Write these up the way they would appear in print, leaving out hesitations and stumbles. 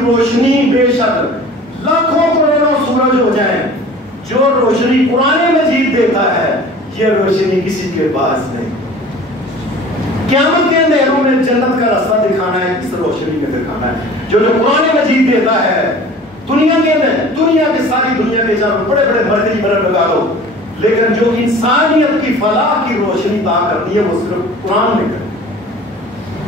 روشنی بے شک لاکھوں کروڑوں سورج ہو جائیں، جو روشنی قرآن مجید دیتا ہے یہ روشنی کسی کے پاس نہیں۔ قیامت کے اندھیروں میں جنت کا راستہ دکھانا ہے، اس روشنی میں دکھانا ہے جو قرآن مجید دیتا ہے۔ دنیا کے اندر کی ساری دنیا کے جہاں بڑے بڑے مرکزی بلب لگا دو، لیکن جو انسانیت کی فلاح کی روشنی عطا کرنی ہے وہ صرف قرآن میں کرنی ہے۔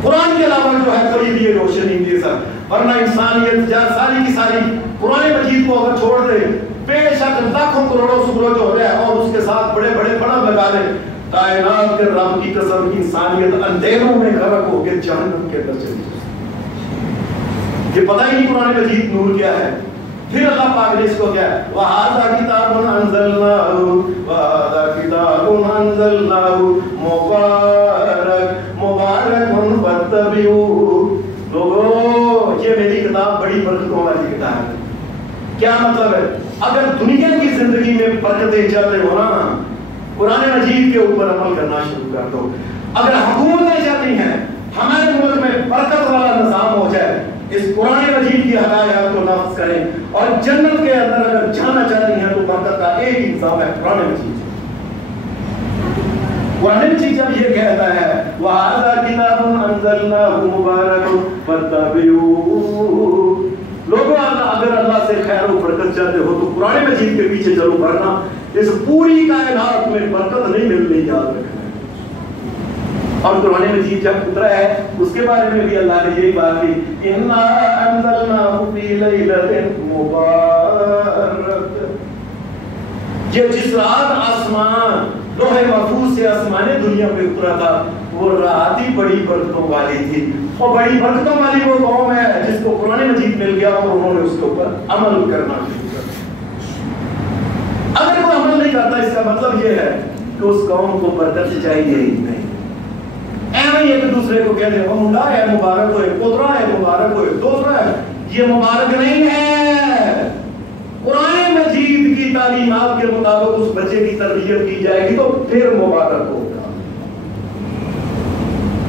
قرآن کے علاوہ جو ہے کوئی بھی یہ روشنی دے سکتا، ورنہ انسانیت جہاں ساری کی ساری قرآن مجید کو اگر چھوڑ دے، بے شک لاکھوں کروڑوں سورج ہو جائے اور اس کے ساتھ بڑے بڑے بڑا لگا دے، کائنات کے رب کی قسم انسانیت اندھیروں میں غرق ہو کے جہنم کے اندر چلی جائے۔ یہ پتہ ہی نہیں قرآن مجید نور کیا ہے۔ پھر اللہ پاک نے اس کو کیا ہے، وَهَذَا كِتَابٌ أَنزَلْنَاهُ وَهَذَا كِتَابٌ أَنزَلْنَاهُ مُبَارَكٌ فَاتَّبِعُوهُ۔ لوگو یہ میری کتاب بڑی برکتوں والی کتاب ہے۔ کیا مطلب ہے؟ اگر دنیا کی زندگی میں برکتیں چاہتے ہو نا، قرآن مجید کے اوپر عمل کرنا شروع کر دو۔ اگر حکومتیں چاہتی ہیں ہمارے ملک میں برکت والا نظام ہو جائے، اس قرآن مجید کی ہدایات کو نافذ کریں، اور جنت کے اندر اگر جانا چاہتی ہیں تو برکت کا ایک ہی نظام ہے، قرآن مجید۔ قرآن مجید جب یہ کہتا ہے وَهَذَا كِتَابٌ أَنزَلْنَاهُ مُبَارَكٌ فَاتَّبِعُوهُ، لوگوں اگر اللہ سے خیر و برکت چاہتے ہو تو قرآن مجید کے پیچھے چلو، ورنہ اس پوری کائنات میں برکت نہیں ملنی، یاد رکھنا۔ اور قرآن مجید جب اترا ہے اس کے بارے میں بھی اللہ نے یہی بات کی، اِنَّا أَنزَلْنَاهُ فِي لَيْلَةٍ مُبَارَكَةٍ، یہ جس رات آسمان لوح محفوظ سے آسمان دنیا پہ اترا تھا وہ رات ہی بڑی برکتوں والی تھی، اور بڑی برکتوں والی وہ قوم ہے جس کو قرآن مجید مل گیا اور انہوں نے اس کے اوپر عمل کرنا شروع کر دیا۔ اگر وہ عمل نہیں کرتا اس کا مطلب یہ ہے کہ اس قوم کو برکت چاہیے ہی نہیں۔ ایویں ایک دوسرے کو کہتے ہیں وہ منڈا ہے مبارک ہوئے، پوترا ہے مبارک ہوئے، دوسرا ہے، یہ مبارک نہیں ہے۔ قرآن مجید کی تعلیمات کے مطابق اس بچے کی تربیت کی جائے گی تو پھر مبارک ہوگا،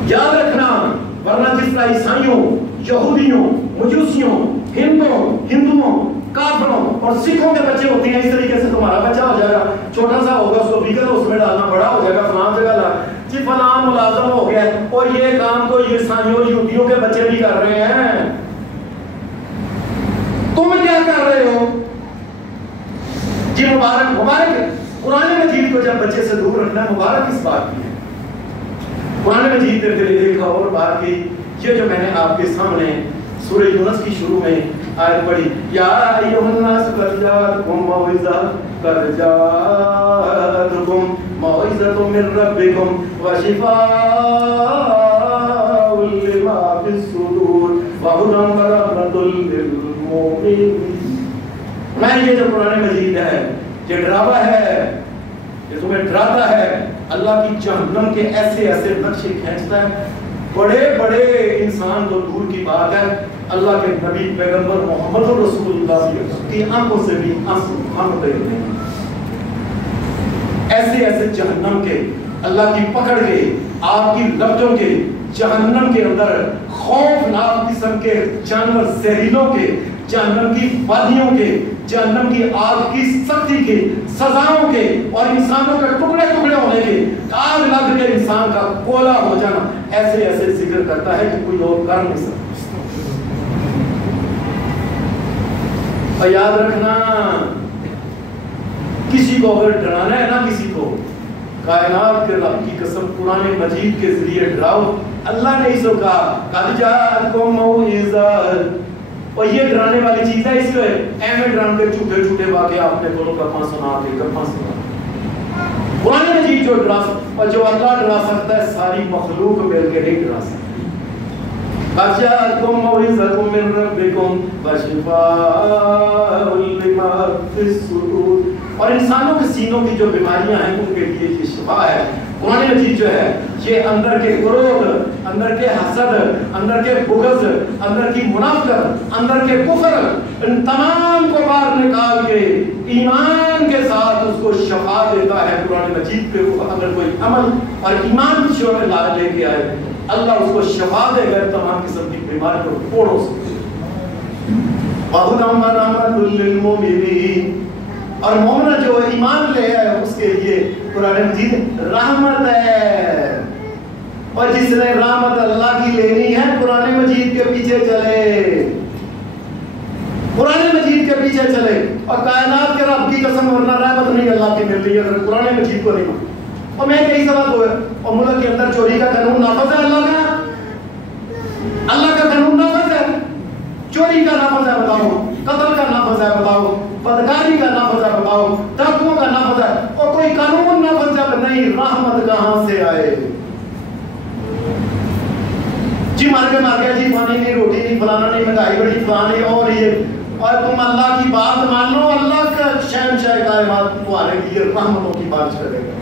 یاد رکھنا۔ ورنہ جس طرح عیسائیوں، یہودیوں، مجوسیوں، ہندوؤں، کافروں اور سکھوں کے بچے ہوتے ہیں، اس طریقے سے تمہارا بچہ ہو جائے گا، چھوٹا سا ہوگا اس کو بھیگر اس میں ڈالنا، بڑا ہو جائے گا فلاں جگہ لا جی فلاں ملازم ہو گیا، اور یہ کام تو عیسائیوں یہودیوں کے بچے بھی کر رہے ہیں۔ تم کیا کر رہے ہو جی؟ مبارک قرآن مجید کو جب بچے سے دور رکھنا ہے، مبارک اس بات کی ہے۔ قرآن مجید نے پھر ایک اور بات کی، یہ جو میں نے آپ کے سامنے سورہ یونس کی شروع میں آیت پڑھی، یا ایھا الناس قد جاءتکم موعظۃ من ربکم وشفاء لما فی الصدور وہدی ورحمۃ للمؤمنین۔ میں یہ جو قرآن مجید ہے یہ ڈراوا ہے، یہ تمہیں ڈراتا ہے، اللہ کی جہنم کے ایسے ایسے نقشے کھینچتا ہے، بڑے بڑے انسان تو دور کی بات ہے، اللہ کے نبی پیغمبر محمد رسول اللہ کی آنکھوں سے بھی آنسو ہم دیکھتے ہیں۔ ایسے ایسے جہنم کے اللہ کی پکڑ کے، آپ کی لپٹوں کے، جہنم کے اندر خوفناک قسم کے جانور زہریلوں کے، جہنم کی وادیوں کے، جہنم کی آگ کی سختی کے، سزاؤں کے، اور انسانوں کے ٹکڑے ٹکڑے ہونے کے، آگ لگ کے انسان کا کولا ہو جانا، ایسے ایسے ذکر کرتا ہے کہ کوئی اور کر نہیں سکتا۔ اور یاد رکھنا، کسی کو اگر ڈرانا ہے نا، کسی کو، کائنات کے رب کی قسم قرآن مجید کے ذریعے ڈراؤ۔ اللہ نے اس کو کہا قد جاءتکم موعظۃ، اور یہ ڈرانے والی چیز ہے، اس کو ایویں ڈرام کے چھوٹے چھوٹے واقعہ اپنے کو کہاں سنا دے، کہاں سنا۔ قرآن مجید جو ڈرا سکتا، اور جو اللہ ڈرا سکتا ہے، ساری مخلوق مل کے نہیں ڈرا سکتی۔ قد جاءتکم موعظۃ من ربکم وشفاء لما فی الصدور، اور انسانوں کے سینوں کی جو بیماریاں ہیں ان کے لیے یہ شفا ہے۔ قرآن مجید جو ہے یہ اندر کے کروھ، اندر کے حسد، اندر کے بغض، اندر کی منافقت، اندر کے کفر، ان تمام کو باہر نکال کے ایمان کے ساتھ اس کو شفا دیتا ہے۔ قرآن مجید پہ اگر کوئی عمل اور ایمان کی شعور میں لے کے آئے، اللہ اس کو شفا دے گا تمام قسم کی بیماریوں کو توڑ سکتے۔ وَهُدًى وَرَحْمَةٌ لِّلْمُؤْمِنِينَ، اور مومن جو ایمان لے آئے اس کے لیے قرآن مجید رحمت ہے. اور جس نے رحمت اللہ کی لینی ہے قرآن مجید کے پیچھے چلے، قرآن مجید کے پیچھے چلے. اور کائنات کے رب کی قسم ورنہ رحمت نہیں اللہ کی مل رہی ہے اگر قرآن مجید کو نہیں مانتے. اور میں کئی سبق ہوئے اور ملک کے اندر چوری کا قانون نافذ ہے، اللہ کا قانون نافذ ہے. چوری کا نافذ ہے بتاؤ، قتل کا نافذ ہے بتاؤ، بدکاری کا نافذ ہے بتاؤ، ڈاکوؤں کا نافذ ہے، اور کوئی قانون نافذ جب نہیں رحمت کہاں سے آئے؟ جی مار گیا جی پانی نہیں، روٹی نہیں، فلانا نہیں، مہنگائی بڑی، فلانا اور یہ، اور تم اللہ کی بات مان لو، اللہ کا شہنشاہ کائنات تمہارے لیے رحمتوں کی بارش کرے گا.